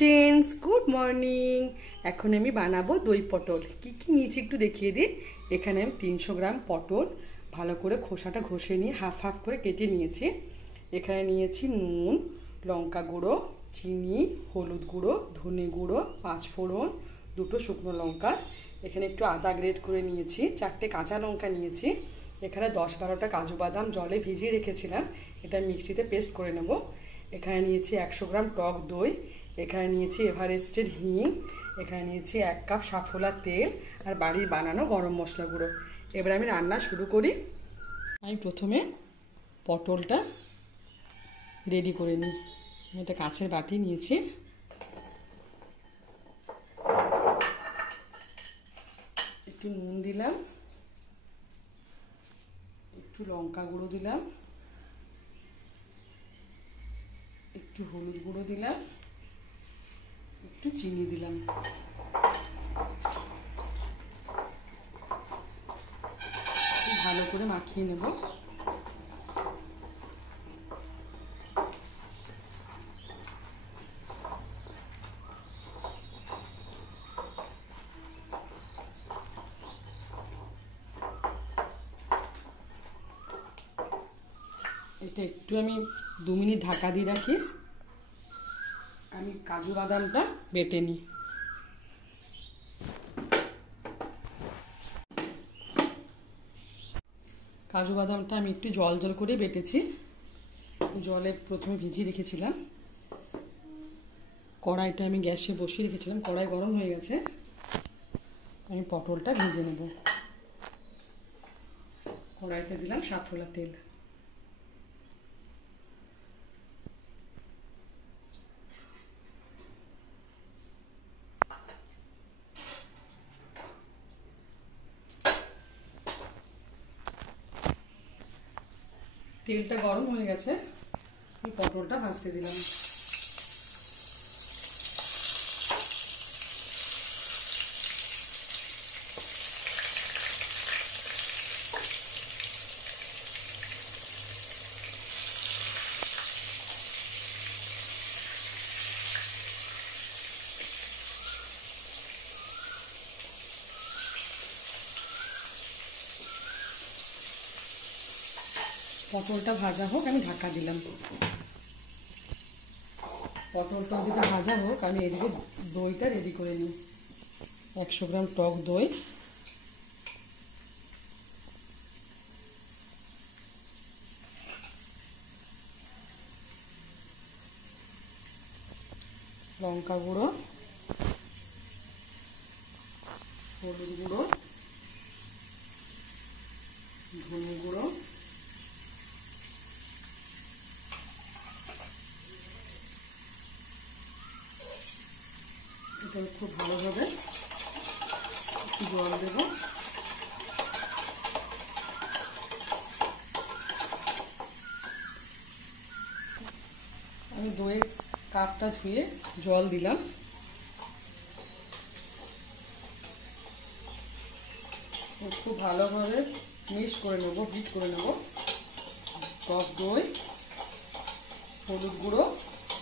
Friends good morning. এখন আমি বানাবো দই পটল। কি কি নিচে একটু দেখিয়ে দিই। এখানে আমি 300 গ্রাম পটল ভালো করে খোসাটা ঘষে নিয়ে হাফ হাফ করে কেটে নিয়েছি। এখানে নিয়েছি নুন, লঙ্কা গুঁড়ো, চিনি, হলুদ গুঁড়ো, ধনে গুঁড়ো, 5 ফোড়ন, দুটো শুকনো লঙ্কা। এখানে একটু আদা গ্রেট করে নিয়েছি, 4টে কাঁচা লঙ্কা নিয়েছি। এখানে 10-12টা কাজু বাদাম জলে ভিজিয়ে রেখেছিলাম, এটা মিক্সিতে পেস্ট করে নেব। এখানে নিয়েছি 100 গ্রাম টক দই, এখানে নিয়েছি এভারেস্টের হিং, এখানে নিয়েছি 1 কাপ সাফোলা তেল আর বাড়ির বানানো গরম মশলা গুঁড়ো। এবার আমি রান্না শুরু করি। আমি প্রথমে পটলটা রেডি করে নিই। একটা কাঁচের বাটি নিয়েছি, একটু নুন দিলাম, একটু লঙ্কা গুঁড়ো দিলাম, একটু হলুদ গুঁড়ো দিলাম, একটু চিনি দিলাম। ভালো করে মাখিয়ে নেব। এটা একটু আমি 2 মিনিট ঢাকা দিয়ে রাখি। আমি কাজু বাদামটা বেটে নিই। কাজু বাদামটা আমি একটু জল জল করে বেটেছি। জলে প্রথমে ভিজিয়ে রেখেছিলাম। কড়াইটা আমি গ্যাসে বসিয়ে রেখেছিলাম, কড়াই গরম হয়ে গেছে। আমি পটলটা ভেজে নেব। কড়াইতে দিলাম সাফোলা তেল। তেলটা গরম হয়ে গেছে, আমি পটলটা ভাজতে দিলাম। পটলটা ভাজা হোক, আমি ঢাকা দিলাম। পটলটা ওদিকে ভাজা হোক, আমি এদিকে দইটা রেডি করে নিই। 100 গ্রাম টক দই, লঙ্কা গুঁড়ো, হলুদ গুঁড়ো, ধনে গুঁড়ো, এটা খুব ভালোভাবে একটু জল দেব। আমি দইয়ের কাপটা ধুয়ে জল দিলাম। খুব ভালোভাবে মিক্স করে নেব, বিট করে নেব। টক দই, হলুদ গুঁড়ো,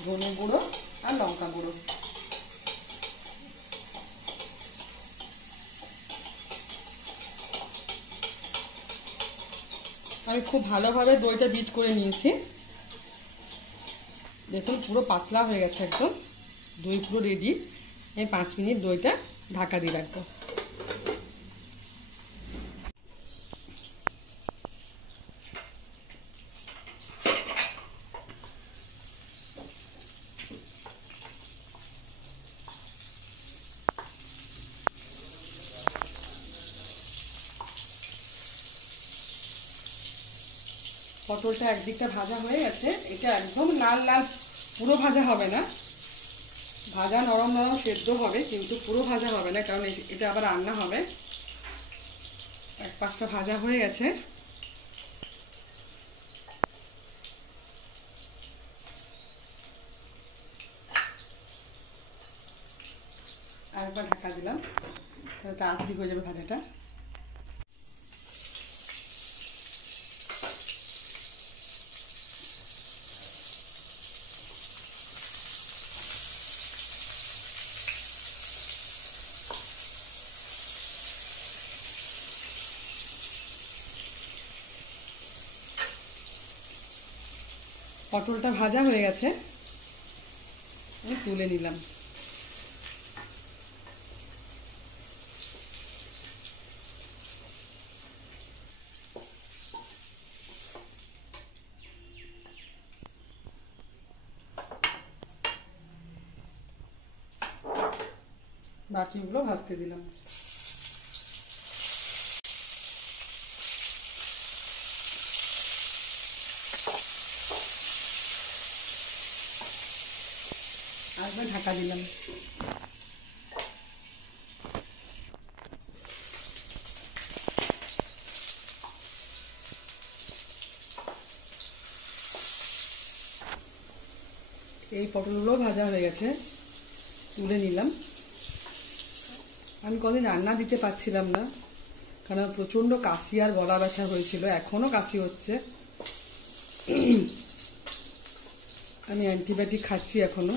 ধনে গুঁড়ো আর লঙ্কা গুঁড়ো। আমি খুব ভালোভাবে দইটা বিট করে নিয়েছি। দেখুন পুরো পাতলা হয়ে গেছে একদম। দই পুরো রেডি। আমি 5 মিনিট দইটা ঢাকা দিয়ে রাখবো। পটলটা একদিকটা ভাজা হয়ে গেছে। এটা একদম লাল লাল পুরো ভাজা হবে না, ভাজা নরম নরম সেদ্ধ হবে, কিন্তু পুরো ভাজা হবে না, কারণ এটা আবার রান্না হবে। 1-5টা ভাজা হয়ে গেছে। আরেকবার ঢাকা দিলাম, তাহলে তাড়াতাড়ি হয়ে যাবে ভাজাটা। পটলটা ভাজা হয়ে গেছে, আমি তুলে নিলাম। বাকিগুলো ভাজতে দিলাম। আরেকবার ঢাকা দিলাম। এই পটলগুলো ভাজা হয়ে গেছে, তুলে নিলাম। আমি কদিন রান্না দিতে পারছিলাম না, কারণ প্রচণ্ড কাশি আর গলা ব্যথা হয়েছিল, এখনও কাশি হচ্ছে। আমি অ্যান্টিবায়োটিক খাচ্ছি এখনো।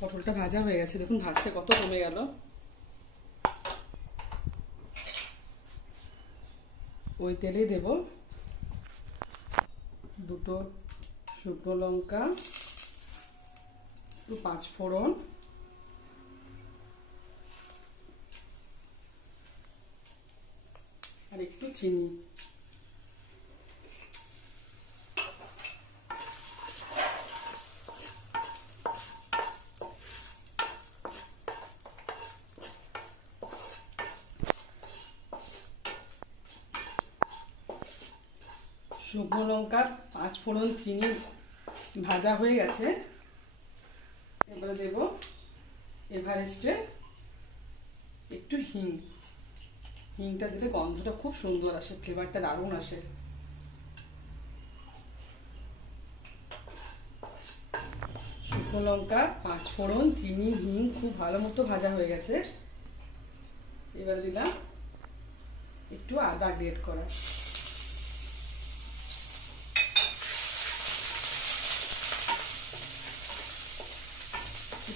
পটলটা ভাজা হয়ে গেছে, দেখুন ভাজতে কত কমে গেল। ওই তেলেই দেব দুটো শুকনো লঙ্কা, একটু 5 ফোড়ন, আর একটু চিনি। শুকনো লঙ্কা, 5 ফোড়ন, চিনি ভাজা হয়ে গেছে। এবারে দেব এভারেস্টের একটু হিং। হিংটা দিলে গন্ধটা খুব সুন্দর আসে, ফ্লেভারটা দারুণ আসে। শুকনো লঙ্কা, 5 ফোড়ন, চিনি, হিং খুব ভালো মতো ভাজা হয়ে গেছে। এবার দিলাম একটু আদা গ্রেট করা।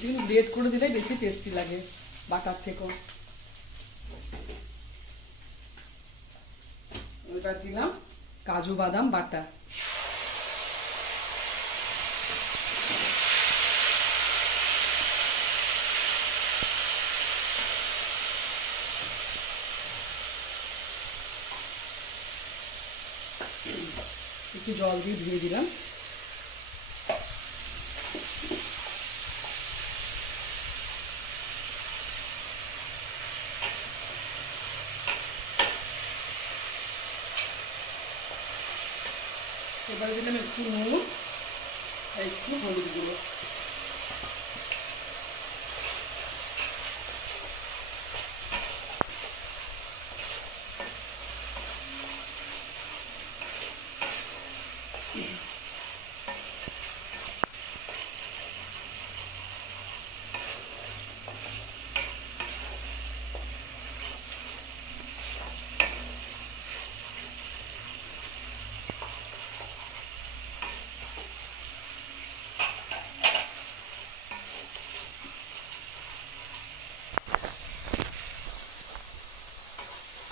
একটু গ্রেট করে দিলে বেশি টেস্টি লাগে বাটার থেকেও। এবার দিলাম কাজু বাদাম বাটা। একটু জল দিয়ে ধুয়ে দিলাম। এবারে দিলাম একটু নুন আর একটু হলুদ গুঁড়ো।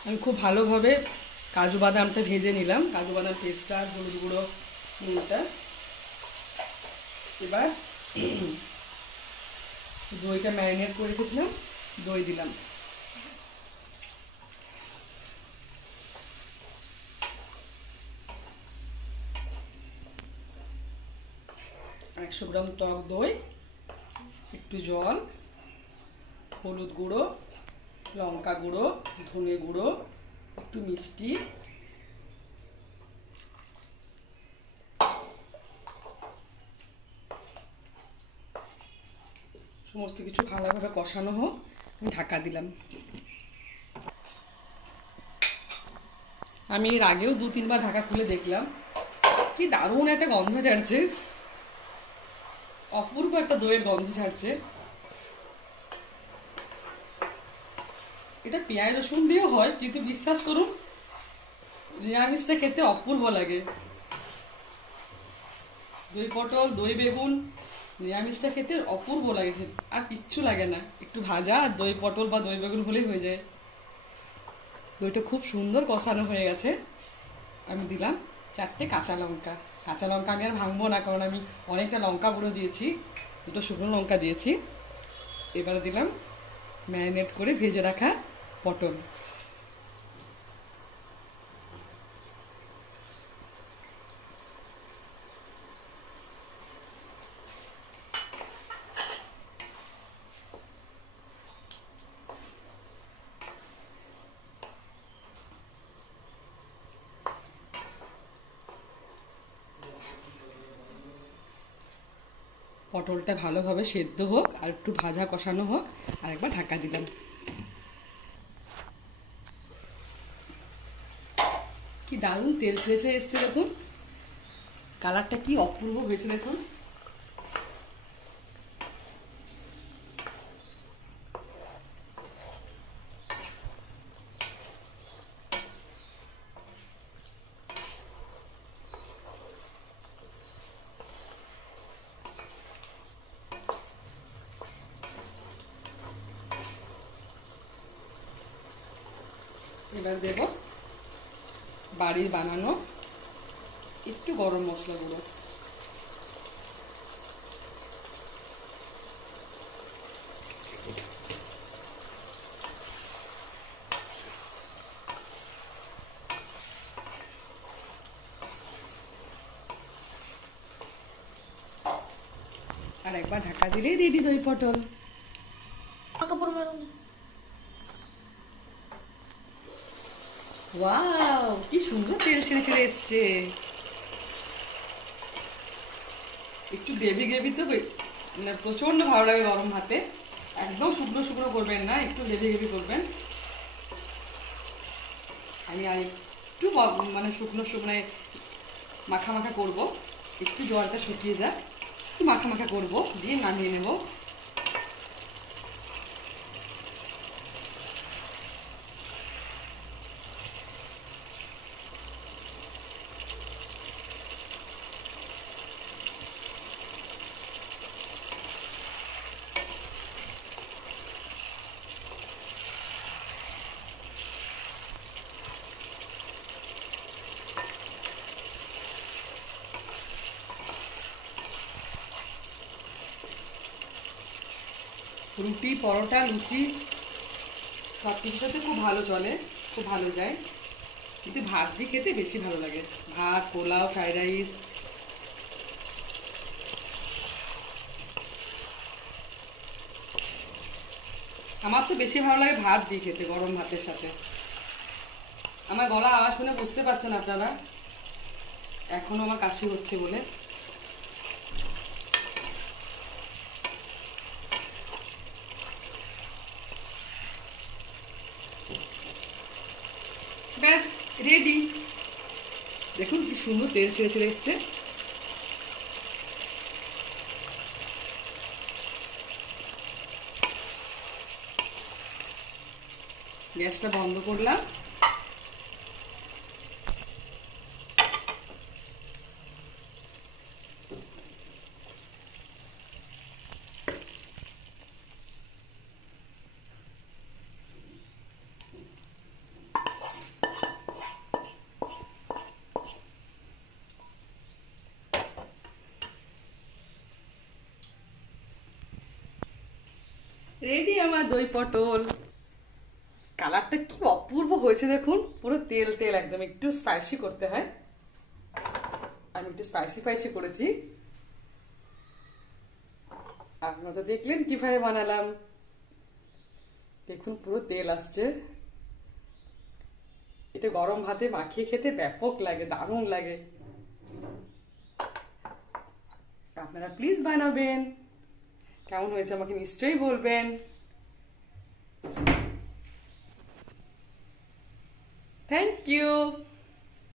আমি খুব ভালোভাবে কাজু বাদামটা ভেজে নিলাম, কাজু বাদাম পেস্টটা, হলুদ গুঁড়ো, নুনটা। এবার দইটা ম্যারিনেট করে রেখেছিলাম, দই দিলাম। আর 100 গ্রাম টক দই, একটু জল, হলুদ গুঁড়ো, লঙ্কা গুঁড়ো, ধনে গুঁড়ো, একটু মিষ্টি, সমস্ত কিছু ভালোভাবে কষানো হোক। আমি ঢাকা দিলাম। আমি এর আগেও 2-3 বার ঢাকা খুলে দেখলাম, কি দারুণ একটা গন্ধ ছাড়ছে, অপূর্ব একটা দইয়ের গন্ধ ছাড়ছে। এটা পেঁয়াজ রসুন দিয়েও হয়, কিন্তু বিশ্বাস করুন নিরামিষটা খেতে অপূর্ব লাগে। দই পটল, দই বেগুন নিরামিষটা খেতে অপূর্ব লাগে, আর কিচ্ছু লাগে না, একটু ভাজা আর দই পটল বা দই বেগুন হলেই হয়ে যায়। দইটা খুব সুন্দর কষানো হয়ে গেছে। আমি দিলাম 4টে কাঁচা লঙ্কা। কাঁচা লঙ্কা আমি আর ভাঙবো না, কারণ আমি অনেকটা লঙ্কা গুঁড়ো দিয়েছি, 2টো শুকনো লঙ্কা দিয়েছি। এবারে দিলাম ম্যারিনেট করে ভেজে রাখা পটল। পটলটা ভালোভাবে সেদ্ধ হোক আর একটু ভাজা কষানো হোক, আর একবার ঢাকা দিলাম। কি দারুণ তেল ছেড়ে ছেড়ে এসছে দেখুন, কালারটা কি অপূর্ব হয়েছে দেখুন। এবার দেব বাড়ির বানানো একটু গরম মশলা গুঁড়ো। আর একবার ঢাকা দিলেই রেডি দই পটল। ওয়াও, কি সুন্দর তেল ছেড়ে ছেড়ে এসছে। একটু গ্রেভি গ্রেভি তো মানে প্রচন্ড ভালো লাগে গরম ভাতে। একদম শুকনো শুকনো করবেন না, একটু গ্রেভি গ্রেভি করবেন। আমি আর একটু মানে শুকনো শুকনো মাখা মাখা করবো, একটু জলটা শুকিয়ে যাক, একটু মাখা মাখা করবো, দিয়ে নামিয়ে নেবো। রুটি, পরোটা, লুচি সব কিছুর সাথে খুব ভালো চলে, খুব ভালো যায়। কিন্তু ভাত দিয়ে খেতে বেশি ভালো লাগে, ভাত, পোলাও, ফ্রাইড রাইস। আমার তো বেশি ভালো লাগে ভাত দিয়ে খেতে, গরম ভাতের সাথে। আমার গলা আওয়াজ শুনে বুঝতে পারছেন আপনারা, এখনো আমার কাশি হচ্ছে বলে। ব্যাস রেডি। দেখুন কি সুন্দর তেল ছেড়ে ছেড়ে এসছে। গ্যাসটা বন্ধ করলাম। রেডি আমার দই পটল। কালারটা কি অপূর্ব হয়েছে দেখুন, পুরো তেল তেল একদম। একটু স্পাইসি করতে হয়, আমি একটু স্পাইসি স্পাইসি করেছি। আপনারা তো দেখলেন কিভাবে বানালাম, দেখুন পুরো তেল আসছে। এটা গরম ভাতে মাখিয়ে খেতে ব্যাপক লাগে, দারুণ লাগে। আপনারা প্লিজ বানাবেন, কেমন হয়েছে আমাকে নিশ্চয়ই বলবেন। Thank you.